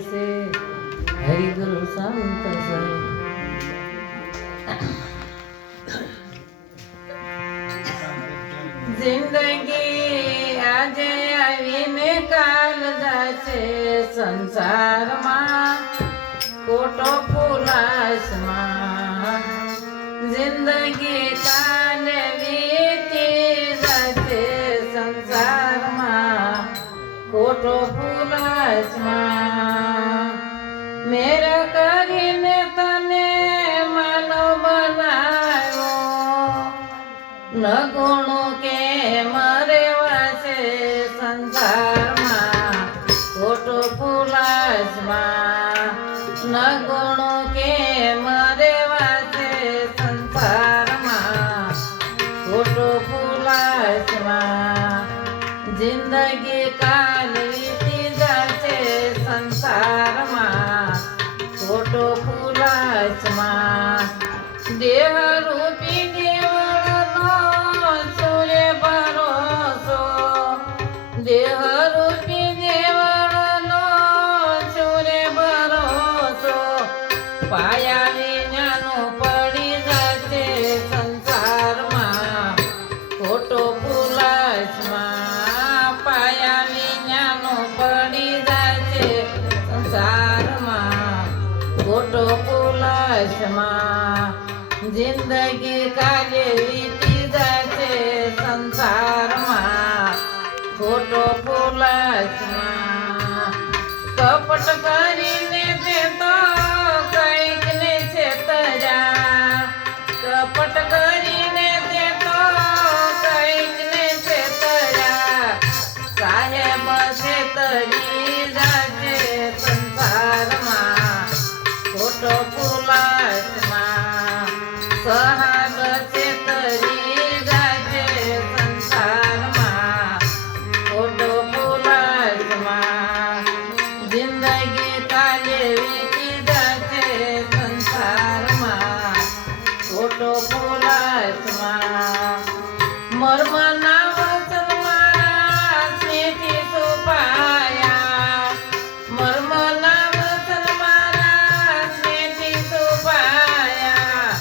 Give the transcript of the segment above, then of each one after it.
છે હરિગુરુ સંત છે જિંદગી આજે આવીને કાલ જાશે સંસારમાં ખોટો ફૂલાસમાં જિંદગી કાલે વીતી જશે સંસારમાં ખોટો ફૂલાસમાં મેર કરીને તને માનવ બનાવ્યો નગુણો કે મરેવા છે સંસારમાં ખોટો ફૂલાસમાં નગુણો કે મરેવા છે સંસારમાં ખોટો ફૂલાસમાં જિંદગી કાલ વીતી જશે સંસારમાં ખોટો ફૂલાસમાં દેહ રૂપી દેવળનો સૂર્ય ભરોસો દેહ રૂપી દેવળનો સૂર્ય ભરોસો પાયા વિનાનું પડી જશે સંસારમાં ખોટો ફૂલાસમાં પાયા વિનાનું પડી જશે સંસારમાં ખોટો ફૂલાસમાં જિંદગી કાલે વીતી જશે સંસારમાં ખોટો ફૂલાસમાં કપટ કરીને તે તો કંઈક ને છેતર્યા કપટ કરીને તે તો કંઈક ને છેતર્યા સાહેબ છેતરી જશે સંસારમાં ખોટો ફૂલાસમાં સહાબ છેતરી જશે સંસારમાં ખોટો ફૂલાસમાં જિંદગી કાલે વીતી જશે સંસારમાં ખોટો ફૂલાસમાં મર્મના વચન મારા સ્નેહથી છુપાયા મર્મના વચન મારા સ્નેહથી છુપાયા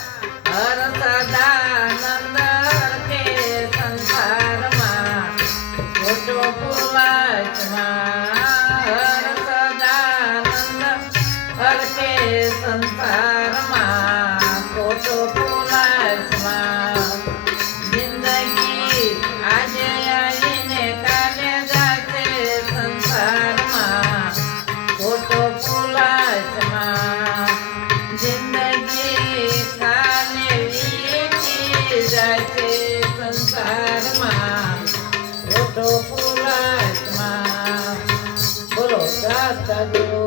હર સદાનંદ હરખે સંસારમાં ખોટો ફૂલાસમાં હર સદાનંદ હરખે સંસારમાં ખોટો ફૂલાસમાં જિંદગી આજે આવીને કાલે જાશે સંસારમાં ખોટો ફૂલાસમાં જિંદગી કાલે વીતી જશે સંસારમાં ખોટો ફૂલાસમાં બોલો દાતા ગુરુ